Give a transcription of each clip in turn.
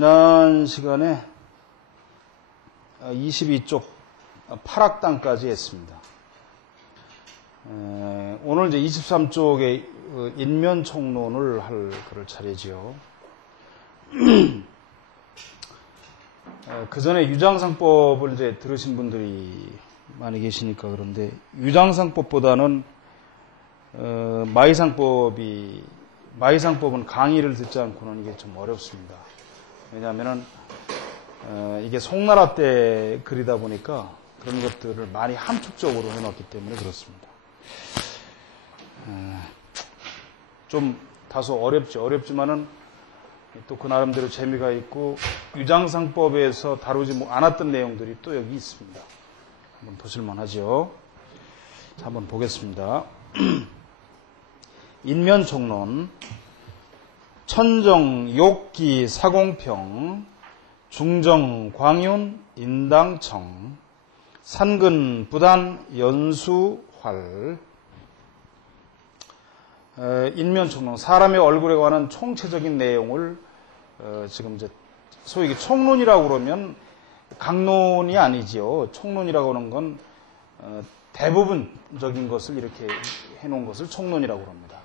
지난 시간에 22쪽 8악단까지 했습니다. 오늘 이제 23쪽의 인면총론을 할 그럴 차례지요. 그 전에 유장상법을 이제 들으신 분들이 많이 계시니까 그런데 유장상법보다는 마의상법은 강의를 듣지 않고는 이게 좀 어렵습니다. 왜냐하면은 이게 송나라 때 글이다 보니까 그런 것들을 많이 함축적으로 해놨기 때문에 그렇습니다. 좀 다소 어렵지만은 또 그 나름대로 재미가 있고 유장상법에서 다루지 않았던 내용들이 또 여기 있습니다. 한번 보실만 하죠. 자, 한번 보겠습니다. 인면총론 천정, 욕기, 사공평, 중정, 광윤, 인당청, 산근, 부단, 연수, 활. 인면총론, 사람의 얼굴에 관한 총체적인 내용을 지금 이제 소위 총론이라고 그러면 강론이 아니지요. 총론이라고 하는 건 대부분적인 것을 이렇게 해놓은 것을 총론이라고 합니다.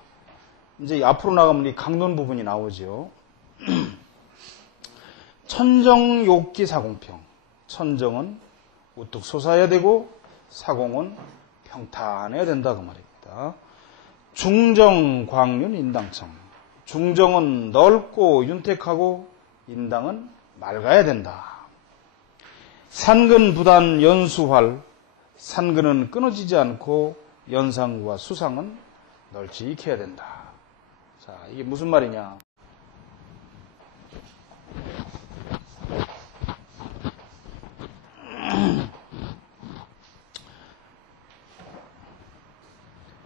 이제 앞으로 나가면 이 강론 부분이 나오죠. 천정, 욕기, 사공평. 천정은 우뚝 솟아야 되고 사공은 평탄해야 된다 그 말입니다. 중정, 광윤, 인당청. 중정은 넓고 윤택하고 인당은 맑아야 된다. 산근, 부단, 연수활. 산근은 끊어지지 않고 연상과 수상은 널찍해야 된다. 자, 이게 무슨 말이냐?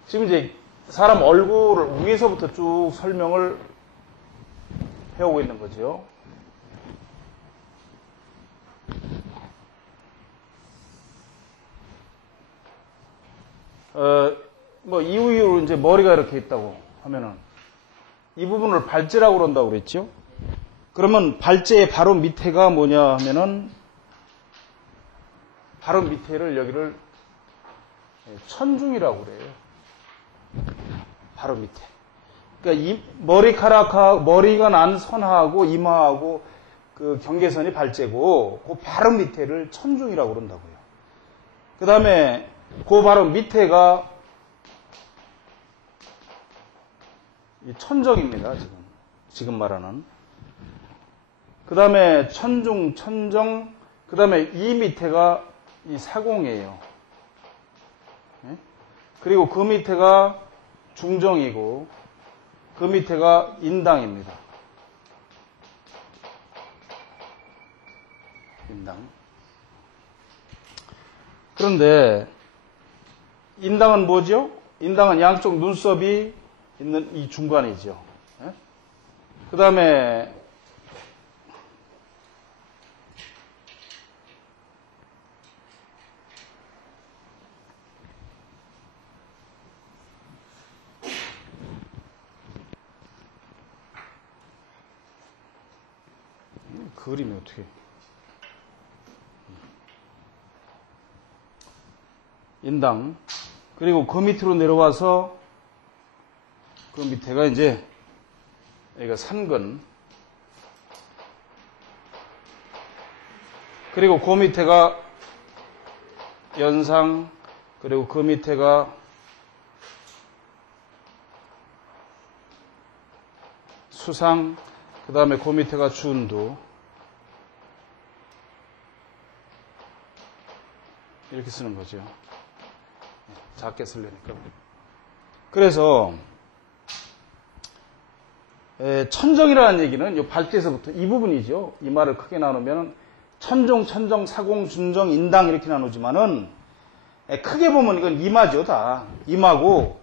지금 이제 사람 얼굴을 위에서부터 쭉 설명을 해오고 있는 거죠. 이후로 이제 머리가 이렇게 있다고 하면은 이 부분을 발제라고 그런다고 그랬죠. 그러면 발제의 바로 밑에가 뭐냐 하면은 바로 밑에를 여기를 천중이라고 그래요. 바로 밑에. 그러니까 이 머리가 난 선하고 이마하고 그 경계선이 발제고 그 바로 밑에를 천중이라고 그런다고요. 그 다음에 그 바로 밑에가 이 천정입니다. 지금 말하는. 그 다음에 천중, 천정, 그 다음에 이 밑에가 이 사공이에요. 네? 그리고 그 밑에가 중정이고 그 밑에가 인당입니다. 인당. 그런데 인당은 뭐죠? 인당은 양쪽 눈썹이 있는 이 중간이죠. 네? 그 다음에 그림이 어떻게 인당 그리고 그 밑으로 내려와서 그 밑에가 이제 여기가 산근 그리고 그 밑에가 연상 그리고 그 밑에가 수상 그 다음에 그 밑에가 준두 이렇게 쓰는 거죠. 작게 쓰려니까. 그래서 천정이라는 얘기는 이 발제에서부터 이 부분이죠. 이 말을 크게 나누면 천종, 천정, 사공, 준정, 인당 이렇게 나누지만은 크게 보면 이건 이마죠 다. 이마고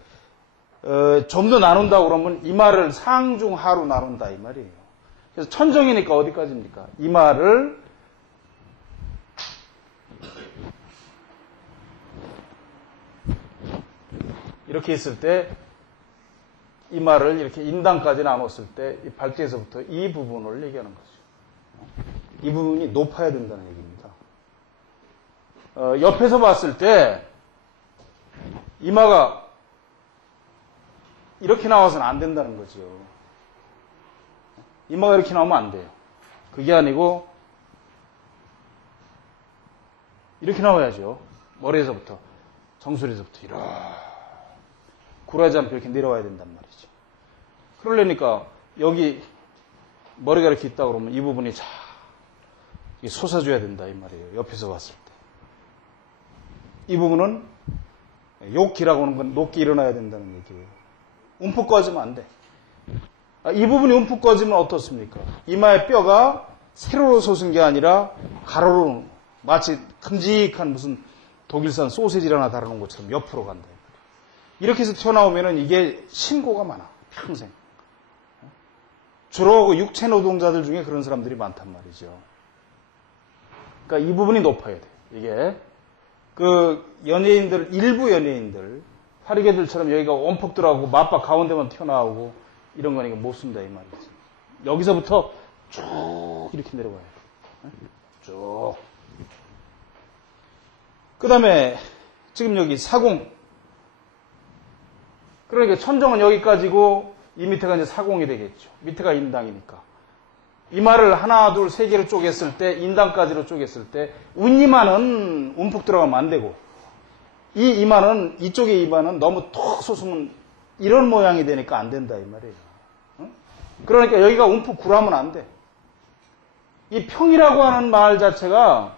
좀 더 나눈다고 그러면 이마를 상중 하로 나눈다 이 말이에요. 그래서 천정이니까 어디까지입니까? 이마를 이렇게 했을 때 이마를 이렇게 인당까지 나눴을 때 이 발제에서부터 이 부분을 얘기하는 거죠. 이 부분이 높아야 된다는 얘기입니다. 옆에서 봤을 때 이마가 이렇게 나와서는 안 된다는 거죠. 이마가 이렇게 나오면 안 돼요. 그게 아니고 이렇게 나와야죠. 머리에서부터, 정수리에서부터 이렇게 굴하지 않고 이렇게 내려와야 된단 말이죠. 그러려니까 여기 머리가 이렇게 있다 그러면 이 부분이 자 솟아줘야 된다 이 말이에요. 옆에서 봤을 때. 이 부분은 욕기라고 하는 건 높게 일어나야 된다는 얘기예요. 움푹 꺼지면 안 돼. 이 부분이 움푹 꺼지면 어떻습니까? 이마의 뼈가 세로로 솟은 게 아니라 가로로 마치 큼직한 무슨 독일산 소세지를 하나 다루는 것처럼 옆으로 간다. 이렇게 해서 튀어나오면 이게 신고가 많아. 평생. 주로 그 육체 노동자들 중에 그런 사람들이 많단 말이죠. 그러니까 이 부분이 높아야 돼. 이게 그 연예인들, 일부 연예인들, 화리개들처럼 여기가 원폭 들어가고 맞박 가운데만 튀어나오고 이런 거니까 못 쓴다 이 말이지. 여기서부터 쭉 이렇게 내려가야 돼. 쭉. 그 다음에 지금 여기 사공. 그러니까 천정은 여기까지고 이 밑에가 이제 사공이 되겠죠. 밑에가 인당이니까. 이마를 하나, 둘, 세 개로 쪼갰을 때, 인당까지로 쪼갰을 때, 윗이마는 움푹 들어가면 안 되고, 이 이마는, 이쪽의 이마는 너무 톡 솟으면 이런 모양이 되니까 안 된다, 이 말이에요. 응? 그러니까 여기가 움푹 굴하면 안 돼. 이 평이라고 하는 말 자체가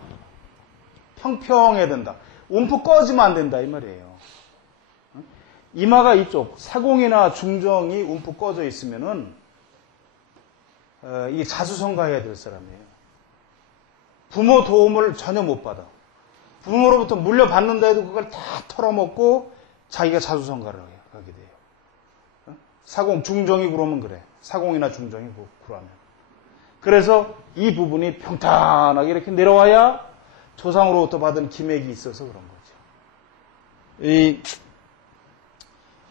평평해야 된다. 움푹 꺼지면 안 된다, 이 말이에요. 응? 이마가 이쪽, 사공이나 중정이 움푹 꺼져 있으면은, 이게 자수성가해야 될 사람이에요. 부모 도움을 전혀 못 받아. 부모로부터 물려받는다 해도 그걸 다 털어먹고 자기가 자수성가를 하게 돼요. 사공, 중정이 그러면 그래. 사공이나 중정이 그러면. 그래서 이 부분이 평탄하게 이렇게 내려와야 조상으로부터 받은 기맥이 있어서 그런 거죠.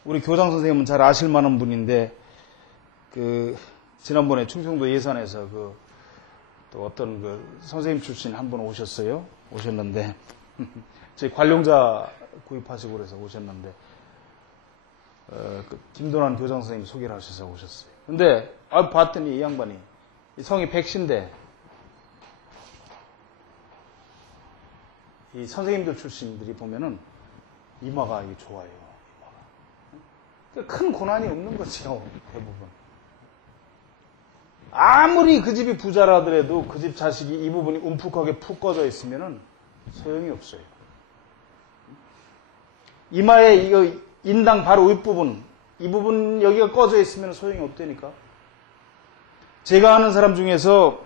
우리 교장 선생님은 잘 아실 만한 분인데, 지난번에 충청도 예산에서 또 어떤 선생님 출신 한 분 오셨는데, 저희 관룡자 구입하시고 그래서 오셨는데, 김도난 교장 선생님 소개를 하셔서 오셨어요. 근데, 봤더니 이 양반이, 성이 백신데, 이 선생님들 출신들이 보면은, 이마가 좋아요. 큰 고난이 없는 거죠, 대부분. 아무리 그 집이 부자라더라도 그 집 자식이 이 부분이 움푹하게 푹 꺼져 있으면은 소용이 없어요. 이마에 이거 인당 바로 윗부분, 이 부분 여기가 꺼져 있으면 소용이 없다니까. 제가 아는 사람 중에서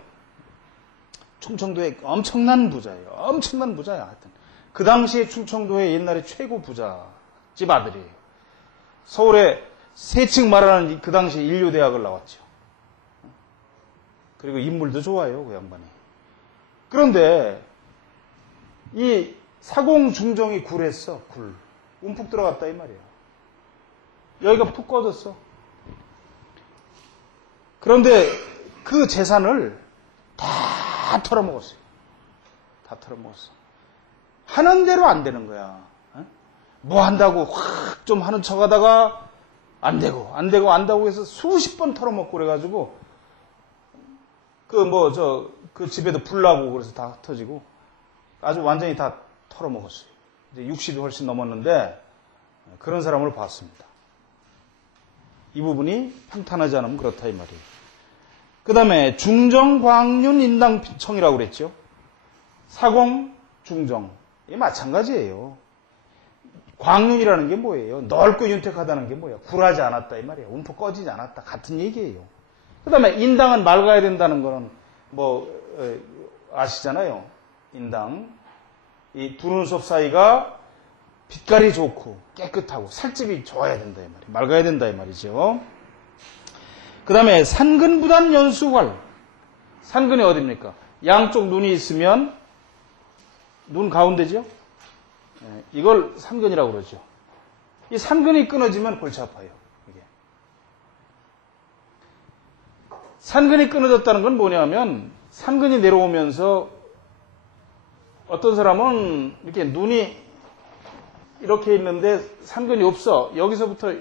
충청도에 엄청난 부자예요. 엄청난 부자야, 하여튼. 그 당시에 충청도의 옛날에 최고 부자 집 아들이에요. 서울에 세층 말하는 그 당시 인류대학을 나왔죠. 그리고 인물도 좋아요, 그 양반이. 그런데 이 사공 중정이 굴했어, 굴. 움푹 들어갔다 이 말이에요. 여기가 푹 꺼졌어. 그런데 그 재산을 다 털어먹었어요. 다 털어먹었어. 하는 대로 안 되는 거야. 뭐 한다고 확 좀 하는 척 하다가 안 되고 안다고 해서 수십 번 털어먹고 그래가지고 그 집에도 불 나고 그래서 다 흩어지고 아주 완전히 다 털어먹었어요. 이제 60이 훨씬 넘었는데 그런 사람을 봤습니다. 이 부분이 평탄하지 않으면 그렇다 이 말이에요. 그 다음에 중정광륜 인당청이라고 그랬죠. 사공, 중정. 이게 마찬가지예요. 광륜이라는 게 뭐예요? 넓고 윤택하다는 게 뭐예요? 굴하지 않았다 이 말이에요. 움푹 꺼지지 않았다. 같은 얘기예요. 그 다음에 인당은 맑아야 된다는 거는 아시잖아요. 인당. 이 두 눈썹 사이가 빛깔이 좋고 깨끗하고 살집이 좋아야 된다 이 말이에요. 맑아야 된다 이 말이죠. 그 다음에 산근부단 연수활. 산근이 어디입니까? 양쪽 눈이 있으면 눈 가운데죠? 이걸 산근이라고 그러죠. 이 산근이 끊어지면 골치 아파요. 이게. 산근이 끊어졌다는 건 뭐냐면 산근이 내려오면서 어떤 사람은 이렇게 눈이 이렇게 있는데 산근이 없어. 여기서부터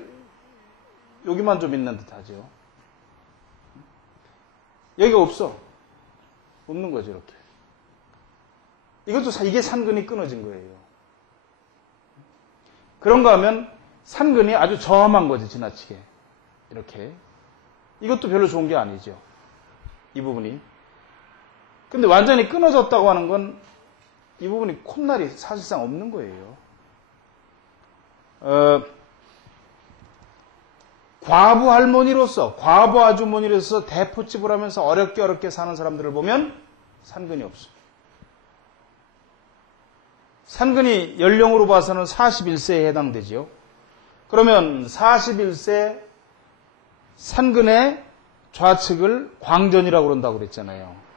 여기만 좀 있는 듯 하죠. 여기가 없어. 없는 거죠, 이렇게. 이게 산근이 끊어진 거예요. 그런가 하면 산근이 아주 저함한 거지, 지나치게. 이렇게. 이것도 별로 좋은 게 아니죠. 이 부분이. 근데 완전히 끊어졌다고 하는 건 이 부분이 콧날이 사실상 없는 거예요. 과부 할머니로서, 과부 아주머니로서 대포집을 하면서 어렵게 사는 사람들을 보면 산근이 없어. 산근이 연령으로 봐서는 41세에 해당되지요. 그러면 41세 산근의 좌측을 광전이라고 그런다고 그랬잖아요.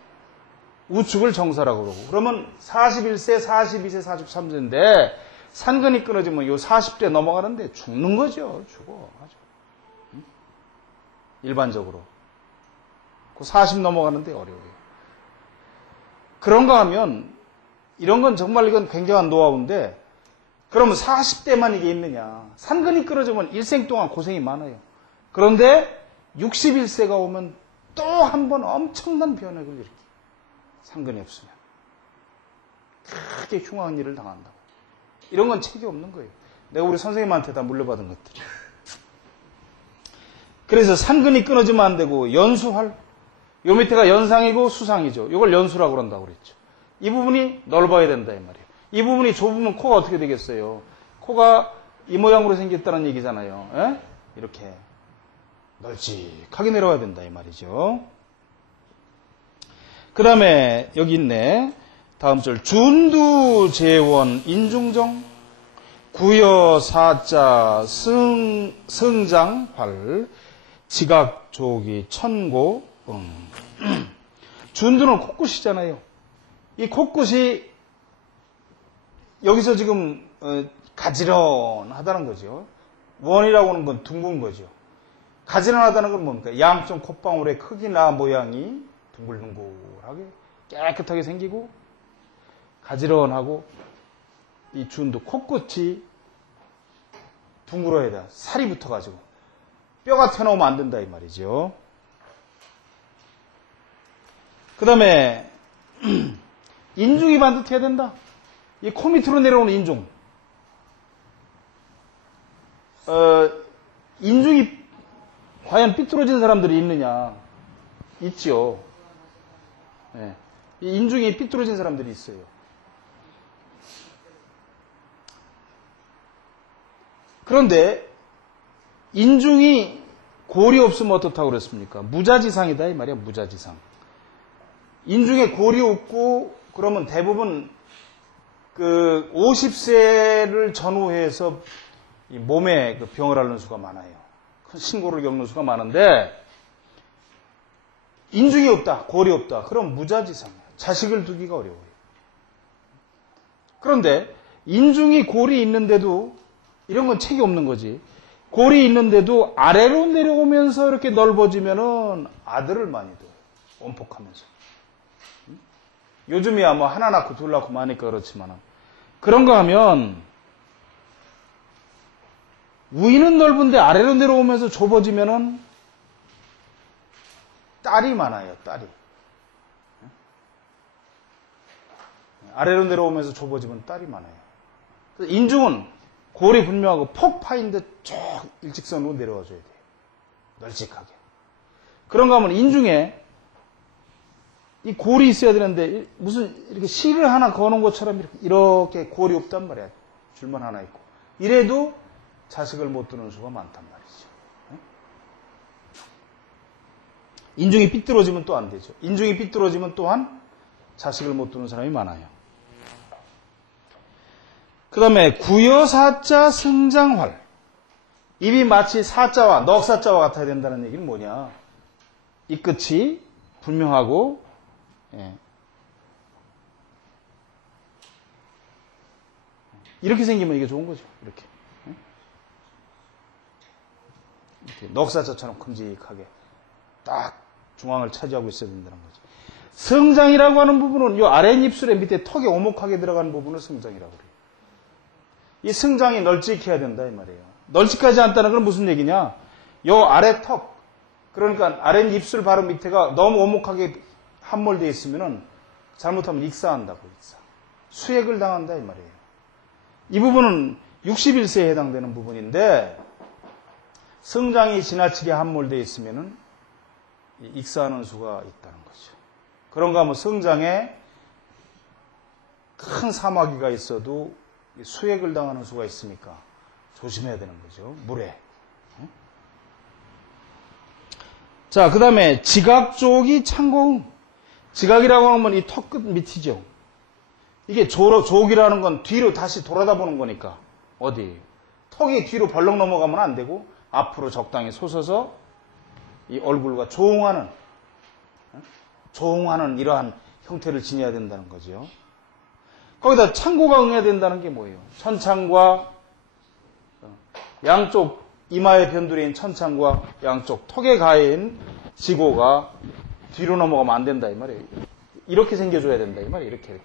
우측을 정사라고 그러고. 그러면 41세, 42세, 43세인데 산근이 끊어지면 요 40대 넘어가는데 죽는 거죠. 죽어. 일반적으로. 그 40 넘어가는데 어려워요. 그런가 하면 이런 건 정말 이건 굉장한 노하우인데 그러면 40대만 이게 있느냐. 산근이 끊어지면 일생 동안 고생이 많아요. 그런데 61세가 오면 또 한 번 엄청난 변혁을 일으켜요. 산근이 없으면. 크게 흉한 일을 당한다고. 이런 건 책이 없는 거예요. 내가 우리 선생님한테 다 물려받은 것들이에요. 그래서 산근이 끊어지면 안 되고 연수활. 요 밑에가 연상이고 수상이죠. 이걸 연수라고 그런다고 그랬죠. 이 부분이 넓어야 된다 이 말이에요. 이 부분이 좁으면 코가 어떻게 되겠어요? 코가 이 모양으로 생겼다는 얘기잖아요. 에? 이렇게 널찍하게 내려와야 된다 이 말이죠. 그 다음에 여기 있네. 다음 절 준두재원 인중정 구여사자 승장활 지각조기 천고 준두는 코끝이잖아요. 이 코끝이 여기서 지금 가지런하다는 거죠. 원이라고 하는 건 둥근 거죠. 가지런하다는 건 뭡니까? 양쪽 콧방울의 크기나 모양이 둥글둥글하게 깨끗하게 생기고 가지런하고 이 준두 코끝이 둥글어야 돼. 살이 붙어가지고 뼈가 튀어나오면 안 된다 이 말이죠. 그 다음에 인중이 반듯해야 된다. 이 코 밑으로 내려오는 인중. 인중이 과연 삐뚤어진 사람들이 있느냐? 있죠. 네. 이 인중이 삐뚤어진 사람들이 있어요. 그런데 인중이 골이 없으면 어떻다고 그랬습니까? 무자지상이다 이 말이야. 무자지상. 인중에 골이 없고 그러면 대부분 그 50세를 전후해서 이 몸에 그 병을 앓는 수가 많아요. 큰 신고를 겪는 수가 많은데 인중이 없다, 골이 없다. 그럼 무자지상이야. 자식을 두기가 어려워요. 그런데 인중이 골이 있는데도 이런 건 책이 없는 거지. 골이 있는데도 아래로 내려오면서 이렇게 넓어지면은 아들을 많이 둬요. 원폭하면서. 요즘이야 뭐 하나 낳고 둘 낳고 많으니까 그렇지만 그런가 하면 위는 넓은데 아래로 내려오면서 좁아지면은 딸이 많아요. 딸이. 아래로 내려오면서 좁아지면 딸이 많아요. 그래서 인중은 골이 분명하고 폭 파인데 쭉 일직선으로 내려와줘야 돼요. 널찍하게. 그런가 하면 인중에 이 골이 있어야 되는데 무슨 이렇게 실을 하나 거는 것처럼 이렇게 골이 없단 말이야. 줄만 하나 있고. 이래도 자식을 못 두는 수가 많단 말이죠. 인중이 삐뚤어지면 또 안 되죠. 인중이 삐뚤어지면 또한 자식을 못 두는 사람이 많아요. 그 다음에 구여사자 승장활. 입이 마치 사자와 넉사자와 같아야 된다는 얘기는 뭐냐. 이 끝이 분명하고 이렇게 생기면 이게 좋은 거죠. 이렇게. 이렇게 넉사자처럼 큼직하게 딱 중앙을 차지하고 있어야 된다는 거죠. 성장이라고 하는 부분은 이 아랫입술의 밑에 턱에 오목하게 들어가는 부분을 성장이라고 그래요. 이 성장이 널찍해야 된다 이 말이에요. 널찍하지 않다는 건 무슨 얘기냐? 요 아래 턱, 그러니까 아랫입술 바로 밑에가 너무 오목하게 함몰되어 있으면은 잘못하면 익사한다고, 익사. 수액을 당한다 이 말이에요. 이 부분은 61세에 해당되는 부분인데 성장이 지나치게 함몰되어 있으면은 익사하는 수가 있다는 거죠. 그런가 하면 성장에 큰 사마귀가 있어도 수액을 당하는 수가 있으니까 조심해야 되는 거죠. 물에. 자, 그 다음에 지각 쪽이 창고음. 지각이라고 하면 이 턱 끝 밑이죠. 이게 족이라는 건 뒤로 다시 돌아다 보는 거니까. 어디? 턱이 뒤로 벌렁 넘어가면 안 되고 앞으로 적당히 솟아서 이 얼굴과 조응하는 이러한 형태를 지녀야 된다는 거죠. 거기다 창고가 응해야 된다는 게 뭐예요? 천창과 양쪽 이마에 변두리인 천창과 양쪽 턱에 가인 지고가 뒤로 넘어가면 안 된다 이 말이에요. 이렇게 생겨줘야 된다 이 말이에요. 이렇게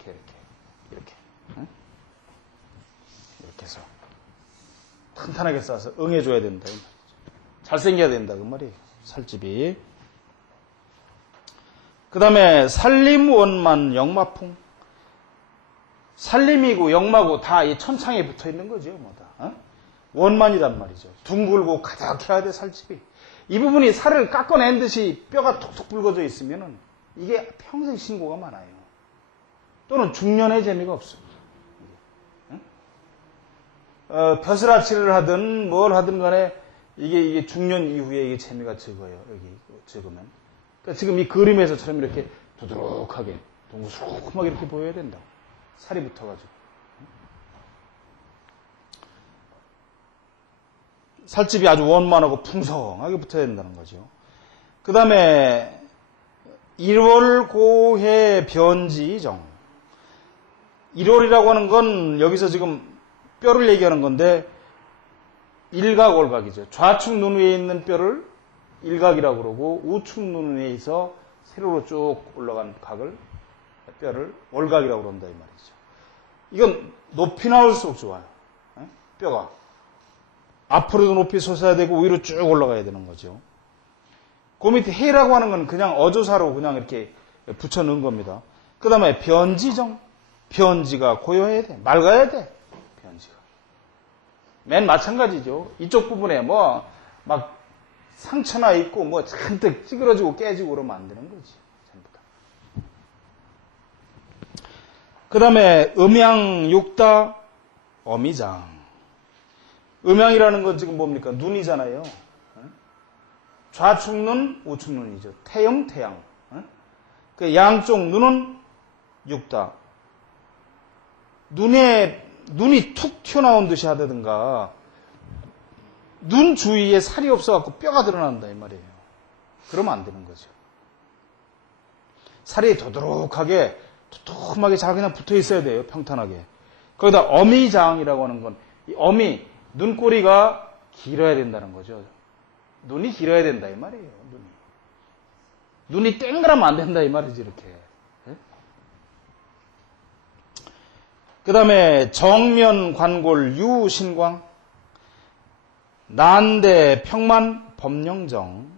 응? 이렇게 해서 탄탄하게 싸서 응해줘야 된다 이 말이죠. 잘생겨야 된다 그 말이에요. 살집이. 그 다음에 살림원만 역마풍. 살림이고 역마고 다 이 천창에 붙어 있는 거죠. 뭐 다. 어? 원만이란 말이죠. 둥글고 가득해야 돼 살집이. 이 부분이 살을 깎아낸 듯이 뼈가 톡톡 붉어져 있으면은 이게 평생 신고가 많아요. 또는 중년의 재미가 없어요. 벼슬아치를 하든 뭘 하든 간에 이게 중년 이후에 이게 재미가 적어요. 여기 적으면. 그러니까 지금 이 그림에서처럼 이렇게 두드룩하게 동수룩하게 이렇게 보여야 된다고. 살이 붙어가지고. 살집이 아주 원만하고 풍성하게 붙어야 된다는 거죠. 그 다음에 1월 고해 변지정. 1월이라고 하는 건 여기서 지금 뼈를 얘기하는 건데 일각월각이죠. 좌측 눈 위에 있는 뼈를 일각이라고 그러고 우측 눈 위에서 세로로 쭉 올라간 뼈를 월각이라고 그런다 이 말이죠. 이건 높이 나올수록 좋아요. 뼈가. 앞으로도 높이 솟아야 되고 위로 쭉 올라가야 되는 거죠. 그 밑에 해라고 하는 건 그냥 어조사로 그냥 이렇게 붙여 넣은 겁니다. 그 다음에 변지정. 변지가 고요해야 돼. 맑아야 돼. 변지가. 맨 마찬가지죠. 이쪽 부분에 막 상처나 있고 잔뜩 찌그러지고 깨지고 그러면 안 되는 거지. 전부 다. 그 다음에 음양 육다 어미장. 음양이라는 건 지금 뭡니까? 눈이잖아요. 좌측 눈, 우측 눈이죠. 태양. 그 양쪽 눈은 육다. 눈이 툭 튀어나온 듯이 하다든가, 눈 주위에 살이 없어갖고 뼈가 드러난다, 이 말이에요. 그러면 안 되는 거죠. 살이 도드룩하게, 두툼하게 잘 그냥 붙어 있어야 돼요, 평탄하게. 거기다 어미장이라고 하는 건, 이 어미, 눈꼬리가 길어야 된다는 거죠. 눈이 길어야 된다, 이 말이에요, 눈이 땡그라면 안 된다, 이 말이지, 이렇게. 그 다음에 정면 관골 유신광, 난대 평만 법령정,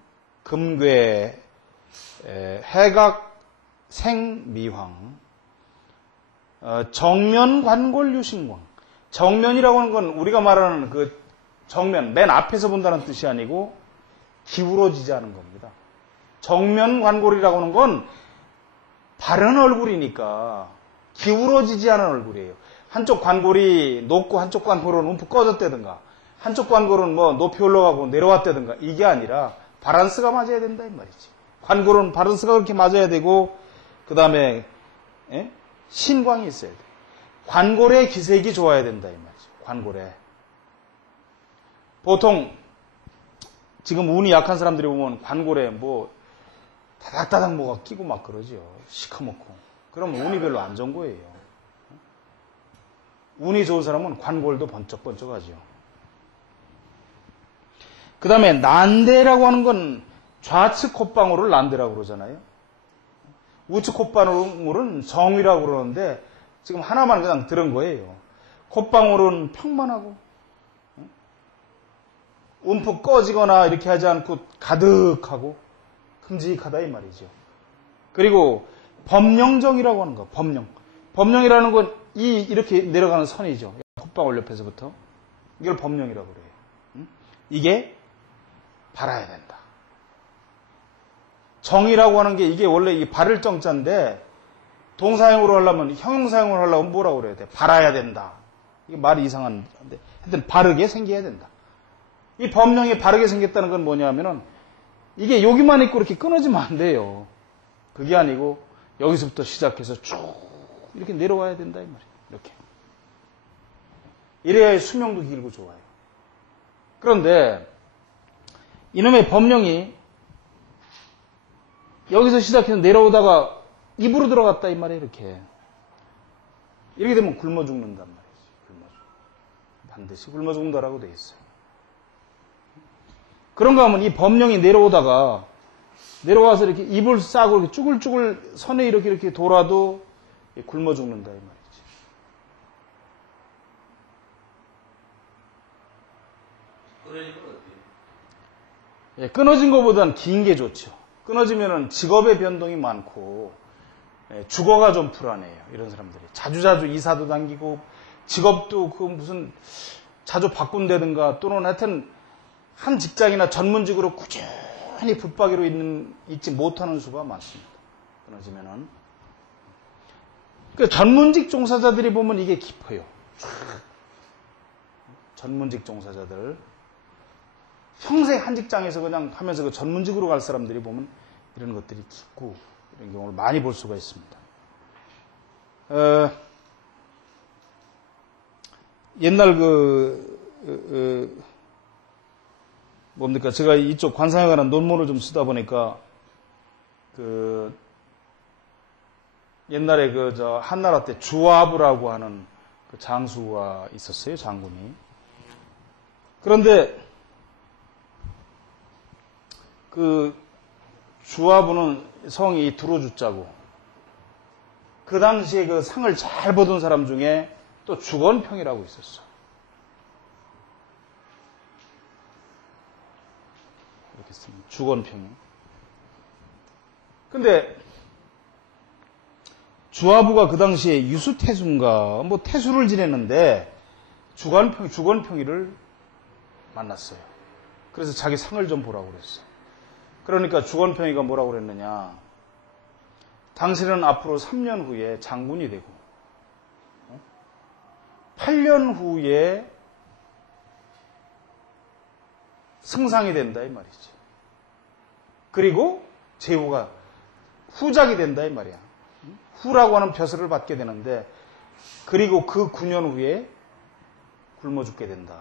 금괴 해각 생미황, 정면 관골 유신광. 정면이라고 하는 건 우리가 말하는 그 정면, 맨 앞에서 본다는 뜻이 아니고 기울어지지 않은 겁니다. 정면 관골이라고 하는 건 바른 얼굴이니까 기울어지지 않은 얼굴이에요. 한쪽 관골이 높고 한쪽 관골은 움푹 꺼졌다든가, 한쪽 관골은 높이 올라가고 내려왔다든가, 이게 아니라 바란스가 맞아야 된다 이 말이지. 관골은 바란스가 그렇게 맞아야 되고, 그 다음에 신광이 있어야 돼. 관골의 기색이 좋아야 된다 이 말이죠. 관골에. 보통 지금 운이 약한 사람들이 보면 관골에 다닥다닥 뭐가 끼고 막 그러죠. 시커멓고. 그러면 운이 별로 안 좋은 거예요. 운이 좋은 사람은 관골도 번쩍번쩍하죠. 그 다음에 난대라고 하는 건 좌측 콧방울을 난대라고 그러잖아요. 우측 콧방울은 정위라고 그러는데 지금 하나만 그냥 들은 거예요. 콧방울은 평만하고 움푹 꺼지거나 이렇게 하지 않고 가득하고 큼직하다 이 말이죠. 그리고 범령정이라고 하는 거. 범령이라는 건 이렇게 내려가는 선이죠. 콧방울 옆에서부터. 이걸 범령이라고 그래요. 이게 바라야 된다. 정이라고 하는 게 이게 원래 이 바를 정자인데 동사형으로 하려면 형용사형으로 하려면 뭐라고 그래야 돼? 바라야 된다. 이게 말이 이상한데 하여튼 바르게 생겨야 된다. 이 범령이 바르게 생겼다는 건 뭐냐면은 이게 여기만 있고 이렇게 끊어지면 안 돼요. 그게 아니고 여기서부터 시작해서 쭉 이렇게 내려와야 된다 이 말이에요. 이렇게. 이래야 수명도 길고 좋아요. 그런데 이놈의 범령이 여기서 시작해서 내려오다가 입으로 들어갔다 이 말이에요. 이렇게 되면 굶어 죽는단 말이지. 반드시 굶어 죽는다라고 되어 있어요. 그런가 하면 이 범령이 내려오다가 내려와서 이렇게 입을 싸고 이렇게 쭈글쭈글 선에 이렇게 돌아도 굶어 죽는다 이 말이지. 끊어진 건 어때요? 예, 끊어진 것보다는 긴 게 좋죠. 끊어지면은 직업의 변동이 많고 주거가 좀 불안해요. 이런 사람들이 자주자주 이사도 당기고 직업도 그 무슨 자주 바꾼다든가 또는 하여튼 한 직장이나 전문직으로 꾸준히 붙박이로 있지 못하는 수가 많습니다. 끊어지면은 그 전문직 종사자들이 보면 이게 깊어요. 전문직 종사자들 평생 한 직장에서 그냥 하면서 그 전문직으로 갈 사람들이 보면 이런 것들이 깊고 이런 경우를 많이 볼 수가 있습니다. 옛날 뭡니까? 제가 이쪽 관상에 관한 논문을 좀 쓰다 보니까 옛날에 한나라 때 주화부라고 하는 그 장수가 있었어요, 장군이. 그런데 그 주화부는 성이 두루주자고 그 당시에 그 상을 잘 보던 사람 중에 또 주건평이라고 있었어. 이렇게 씁니다. 주건평이. 근데 주화부가 그 당시에 유수태수인가 뭐 태수를 지냈는데 주건평이를 만났어요. 그래서 자기 상을 좀 보라고 그랬어. 그러니까 주건평이가 뭐라고 그랬느냐. 당신은 앞으로 3년 후에 장군이 되고 8년 후에 승상이 된다 이 말이지. 그리고 제후가 후작이 된다 이 말이야. 후라고 하는 벼슬을 받게 되는데 그리고 그 9년 후에 굶어 죽게 된다.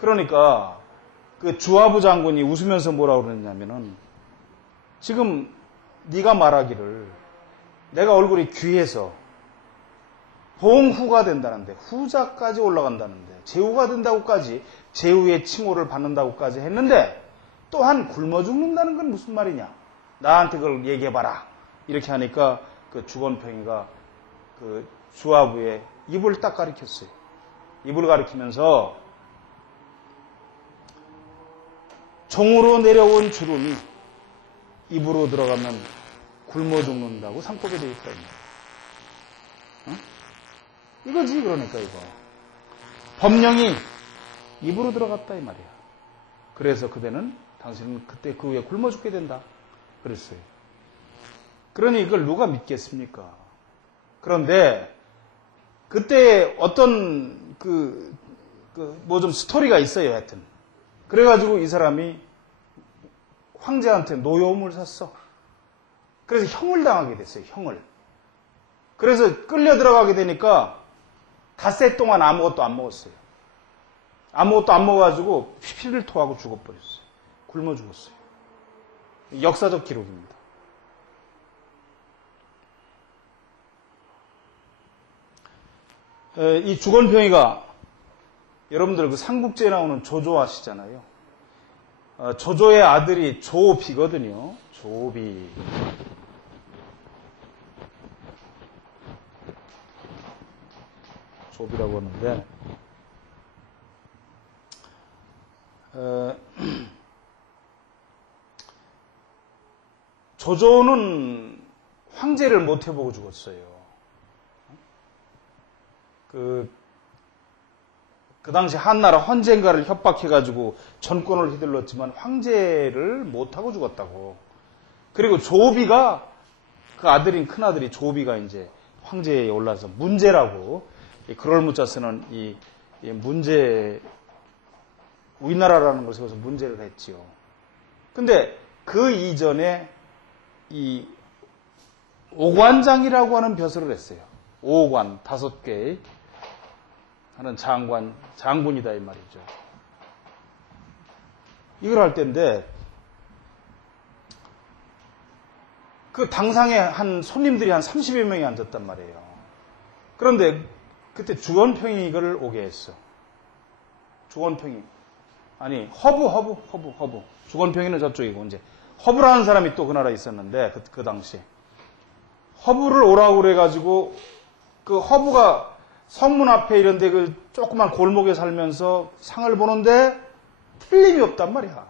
그러니까 그 주화부 장군이 웃으면서 뭐라고 그랬냐면은 지금 네가 말하기를 내가 얼굴이 귀해서 봉후가 된다는데 후자까지 올라간다는데 제후가 된다고까지 제후의 칭호를 받는다고까지 했는데 또한 굶어 죽는다는 건 무슨 말이냐. 나한테 그걸 얘기해봐라. 이렇게 하니까 그 주건평이가 그 주화부의 입을 딱 가리켰어요. 입을 가리키면서 종으로 내려온 주름이 입으로 들어가면 굶어 죽는다고 상법에 되어 있다. 이거지 그러니까 이거. 법령이 입으로 들어갔다 이 말이야. 그래서 그대는 당신은 그때 그 후에 굶어 죽게 된다. 그랬어요. 그러니 이걸 누가 믿겠습니까? 그런데 그때 어떤 뭐 좀 스토리가 있어요, 하여튼. 그래가지고 이 사람이 황제한테 노여움을 샀어. 그래서 형을 당하게 됐어요, 형을. 그래서 끌려 들어가게 되니까 닷새 동안 아무것도 안 먹었어요. 아무것도 안 먹어가지고 피를 토하고 죽어버렸어요. 굶어 죽었어요. 역사적 기록입니다. 이 주건평이가 여러분들 그 삼국지에 나오는 조조 아시잖아요. 조조의 아들이 조비거든요. 조비. 조비라고 하는데, 조조는 황제를 못 해보고 죽었어요. 그 당시 한나라 헌재인가를 협박해가지고 전권을 휘둘렀지만 황제를 못하고 죽었다고. 그리고 조비가, 그 아들인 큰아들이 조비가 이제 황제에 올라서 문제라고, 그럴 문자 쓰는 이 문제, 우리나라라는 걸 세워서 문제를 했지요. 근데 그 이전에 이 오관장이라고 하는 벼슬을 했어요. 오관, 5개의 하는 장군이다 이 말이죠. 이걸 할 때인데, 그 당상에 한 손님들이 한 30여 명이 앉았단 말이에요. 그런데 그때 주원평이 이걸 오게 했어. 주원평이. 아니, 허부. 주원평이는 저쪽이고, 이제 허부라는 사람이 또 그 나라에 있었는데, 그 당시에. 허부를 오라고 그래가지고, 그 허부가 성문 앞에 이런데 그 조그만 골목에 살면서 상을 보는데 틀림이 없단 말이야.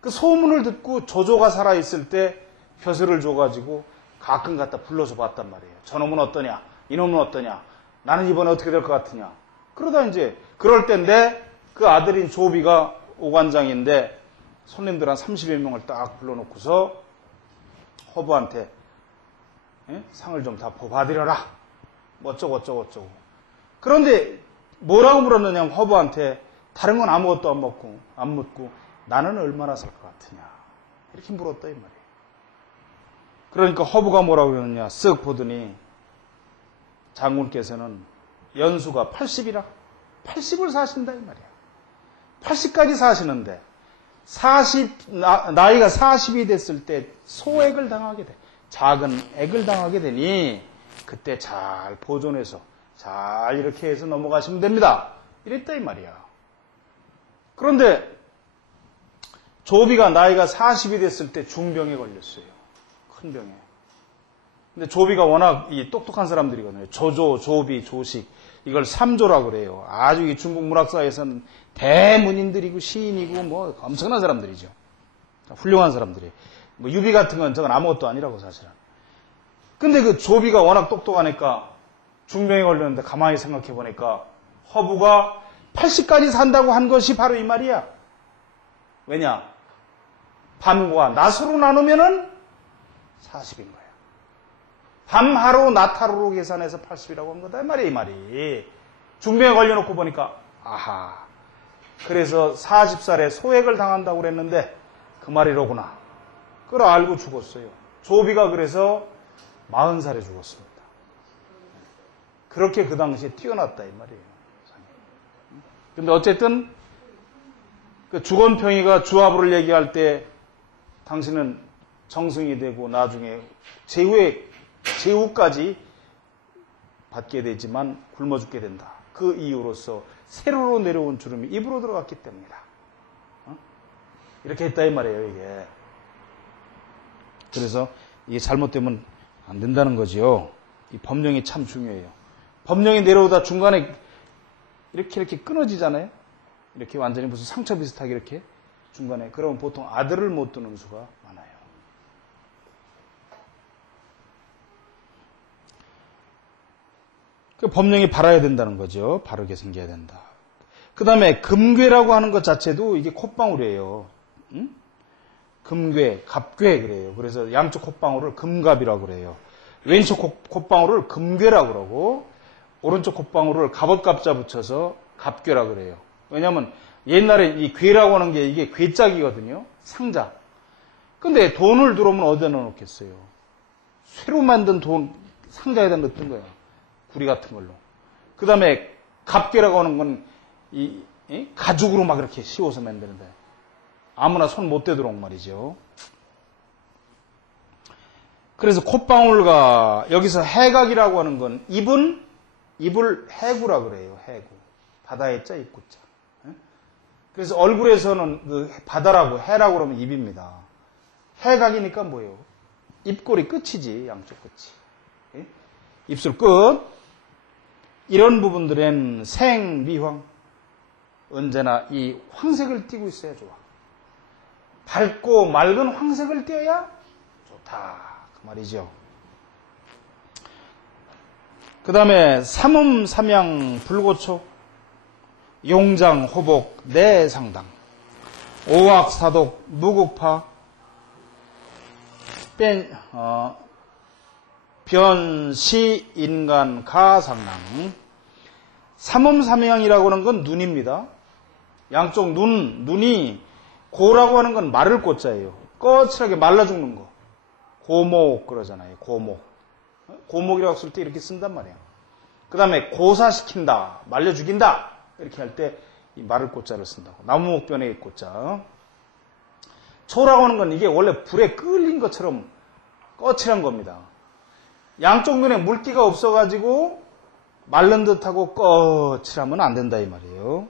그 소문을 듣고 조조가 살아있을 때 벼슬을 줘가지고 가끔 갖다 불러서 봤단 말이에요. 저놈은 어떠냐? 이놈은 어떠냐? 나는 이번에 어떻게 될 것 같으냐? 그러다 이제 그럴 때인데 그 아들인 조비가 오관장인데 손님들 한 30여 명을 딱 불러놓고서 허부한테 상을 좀 다 받으려라. 뭐 어쩌고. 그런데 뭐라고 물었느냐 허부한테 다른 건 아무것도 안 묻고 나는 얼마나 살 것 같으냐 이렇게 물었다 이 말이에요. 그러니까 허부가 뭐라고 그러느냐 쓱 보더니 장군께서는 연수가 80이라 80을 사신다 이 말이야. 80까지 사시는데 나이가 40이 됐을 때 소액을 당하게 돼. 작은 액을 당하게 되니 그때 잘 보존해서 잘 이렇게 해서 넘어가시면 됩니다. 이랬다 이 말이야. 그런데 조비가 나이가 40이 됐을 때 중병에 걸렸어요. 큰 병에. 근데 조비가 워낙 이 똑똑한 사람들이거든요. 조조, 조비, 조식 이걸 삼조라고 그래요. 아주 이 중국 문학사에서는 대문인들이고 시인이고 뭐 엄청난 사람들이죠. 훌륭한 사람들이. 뭐 유비 같은 건 저건 아무것도 아니라고 사실은. 근데 그 조비가 워낙 똑똑하니까 중병에 걸렸는데 가만히 생각해 보니까 허부가 80까지 산다고 한 것이 바로 이 말이야. 왜냐? 밤과 낮으로 나누면은 40인 거야. 밤, 하루, 낮, 하루로 계산해서 80이라고 한 거다. 이 말이야, 이 말이. 중병에 걸려놓고 보니까, 아하. 그래서 40살에 소액을 당한다고 그랬는데, 그 말이로구나. 그걸 알고 죽었어요. 조비가 그래서 40살에 죽었습니다. 그렇게 그 당시에 뛰어났다, 이 말이에요. 근데 어쨌든, 그 주건평이가 주화부를 얘기할 때, 당신은 정승이 되고, 나중에 제후까지 받게 되지만 굶어 죽게 된다. 그 이유로서 세로로 내려온 주름이 입으로 들어갔기 때문이다. 이렇게 했다 이 말이에요. 이게. 그래서 이게 잘못되면 안 된다는 거지요. 이 법령이 참 중요해요. 법령이 내려오다 중간에 이렇게 끊어지잖아요. 이렇게 완전히 무슨 상처 비슷하게 이렇게 중간에. 그러면 보통 아들을 못 두는 수가 많아요. 그 법령이 바라야 된다는 거죠. 바르게 생겨야 된다. 그 다음에 금괴라고 하는 것 자체도 이게 콧방울이에요. 응? 금괴, 갑괴 그래요. 그래서 양쪽 콧방울을 금갑이라고 그래요. 왼쪽 콧방울을 금괴라고 그러고 오른쪽 콧방울을 갑옷갑자 붙여서 갑괴라고 그래요. 왜냐하면 옛날에 이 괴라고 하는 게 이게 괴짝이거든요. 상자. 근데 돈을 들어오면 어디다 넣어놓겠어요? 새로 만든 돈 상자에다 넣었던 거예요. 구리 같은 걸로. 그 다음에 갑괴라고 하는 건 가죽으로 막 이렇게 씌워서 만드는데 아무나 손 못 대도록 말이죠. 그래서 콧방울과 여기서 해각이라고 하는 건 입을 해구라 그래요. 해구. 바다의 자 입구자. 그래서 얼굴에서는 그 바다라고 해라고 그러면 입입니다. 해각이니까 뭐예요? 입꼬리 끝이지. 양쪽 끝이. 입술 끝. 이런 부분들엔 생미황, 언제나 이 황색을 띠고 있어야 좋아. 밝고 맑은 황색을 띠어야 좋다. 그 말이죠. 그 다음에 삼음, 삼양, 불고초, 용장, 호복, 내상당, 오악, 사독, 무국파, 변시, 인간, 가상랑. 삼음, 삼양이라고 하는 건 눈입니다. 양쪽 눈이 고라고 하는 건 마를 고자예요. 거칠하게 말라 죽는 거. 고목 그러잖아요. 고목이라고 쓸 때 이렇게 쓴단 말이에요. 그 다음에 고사시킨다, 말려 죽인다 이렇게 할 때 이 마를 고자를 쓴다고. 나무목변의 고자. 초라고 하는 건 이게 원래 불에 끌린 것처럼 거칠한 겁니다. 양쪽 눈에 물기가 없어가지고 마른 듯하고 거칠하면 안 된다 이 말이에요.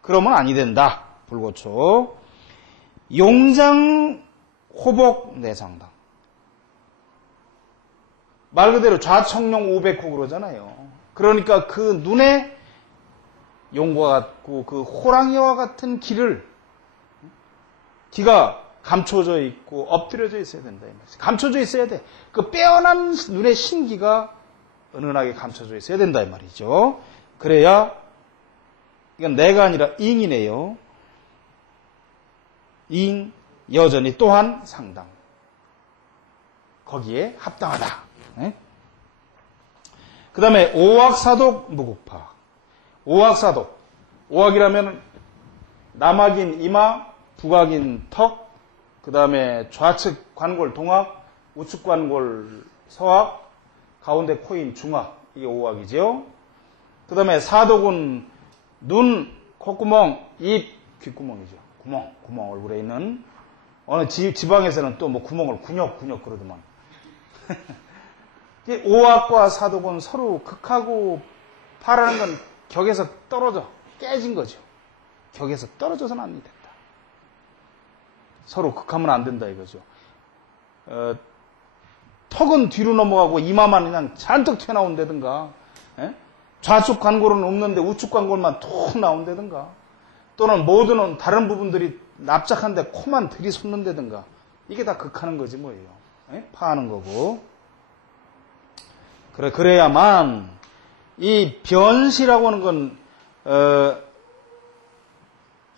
그러면 아니 된다. 불고초. 용장, 호복, 내상당. 말 그대로 좌청룡 500호 그러잖아요. 그러니까 그 눈에 용과 같고 그 호랑이와 같은 기가 감춰져 있고 엎드려져 있어야 된다. 이 말이지. 감춰져 있어야 돼. 그 빼어난 눈의 신기가 은은하게 감춰져 있어야 된다. 이 말이죠. 그래야 이건 내가 아니라 잉이네요. 잉, 여전히 또한 상당. 거기에 합당하다. 네? 그 다음에 오악사독 무국파. 오악사독. 오악이라면 남악인 이마, 북악인 턱, 그 다음에 좌측 관골 동악, 우측 관골 서악, 가운데 코인 중악. 이게 오악이죠. 그 다음에 사독은 눈, 콧구멍, 입, 귓구멍이죠. 구멍 얼굴에 있는. 어느 지방에서는 또 뭐 구멍을 군역 그러더만. 오악과 사독은 서로 극하고 파라는 건 격에서 떨어져 깨진 거죠. 격에서 떨어져서는 안 된다. 서로 극하면 안 된다 이거죠. 턱은 뒤로 넘어가고 이마만 그냥 잔뜩 튀어나온다든가, 좌측 관골은 없는데 우측 관골만 툭 나온다든가, 또는 모두는 다른 부분들이 납작한데 코만 들이솟는다든가, 이게 다 극하는 거지 뭐예요. 파하는 거고. 그래야만 이 변시라고 하는 건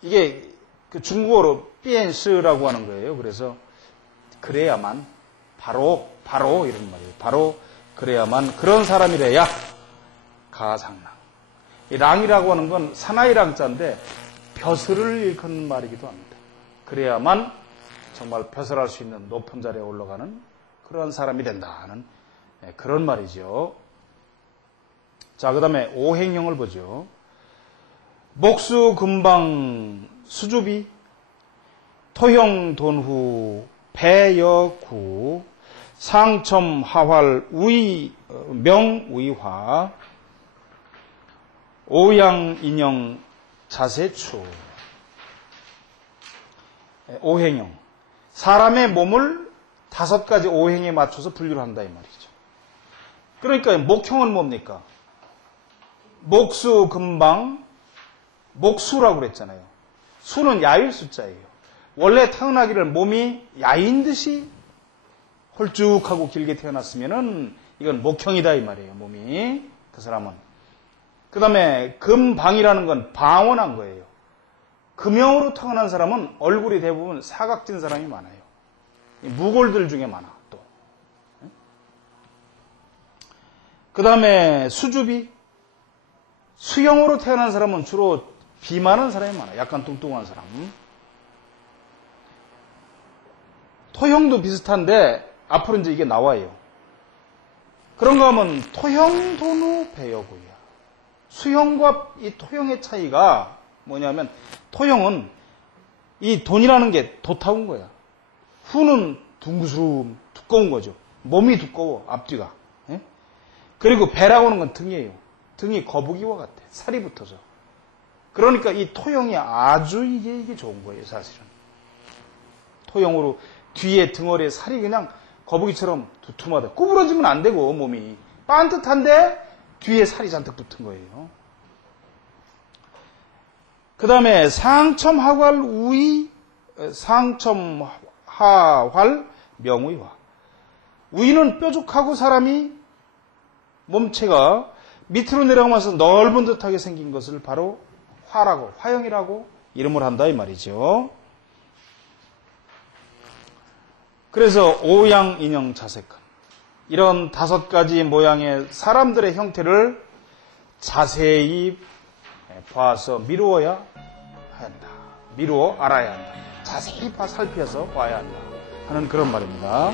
이게 그 중국어로 비엔스라고 하는 거예요. 그래서 그래야만 바로 이런 말이에요. 바로 그래야만 그런 사람이래야 가상랑. 이 랑이라고 하는 건 사나이랑자인데 벼슬을 일컫는 말이기도 합니다. 그래야만 정말 벼슬할 수 있는 높은 자리에 올라가는 그런 사람이 된다는 그런 말이죠. 자, 그 다음에 오행형을 보죠. 목수, 금방, 수주비, 토형, 돈후, 배여구, 상첨, 하활, 명의화, 오양, 인형, 자세추. 오행형. 사람의 몸을 5가지 오행에 맞춰서 분류를 한다 이 말이죠. 그러니까 목형은 뭡니까? 목수, 금방, 목수라고 그랬잖아요. 수는 야일 숫자예요. 원래 태어나기를 몸이 야인 듯이 홀쭉하고 길게 태어났으면은 이건 목형이다 이 말이에요. 몸이 그 사람은. 그 다음에 금방이라는 건 방언한 거예요. 금형으로 태어난 사람은 얼굴이 대부분 사각진 사람이 많아요. 무골들 중에 많아 또. 그 다음에 수주비, 수형으로 태어난 사람은 주로 비만한 사람이 많아요. 약간 뚱뚱한 사람. 토형도 비슷한데 앞으로 이제 이게 나와요. 그런가 하면 토형, 돈우, 배여구야. 수형과 이 토형의 차이가 뭐냐면 토형은 이 돈이라는 게 도타운 거야. 후는 둥그스름 두꺼운 거죠. 몸이 두꺼워 앞뒤가. 그리고 배라고 하는 건 등이에요. 등이 거북이와 같아. 살이 붙어져. 그러니까 이 토형이 아주 이게 좋은 거예요, 사실은. 토형으로 뒤에 등어리에 살이 그냥 거북이처럼 두툼하다. 구부러지면 안 되고 몸이 빤듯한데 뒤에 살이 잔뜩 붙은 거예요. 그 다음에 상첨하활 우의, 상첨하활 명의화. 우의는 뾰족하고 사람이 몸체가 밑으로 내려가면서 넓은 듯하게 생긴 것을 바로 화라고, 화형이라고 이름을 한다 이 말이죠. 그래서 오양, 인형, 자색한 이런 5가지 모양의 사람들의 형태를 자세히 봐서 미루어야 한다. 미루어 알아야 한다. 자세히 살펴서 봐야 한다 하는 그런 말입니다.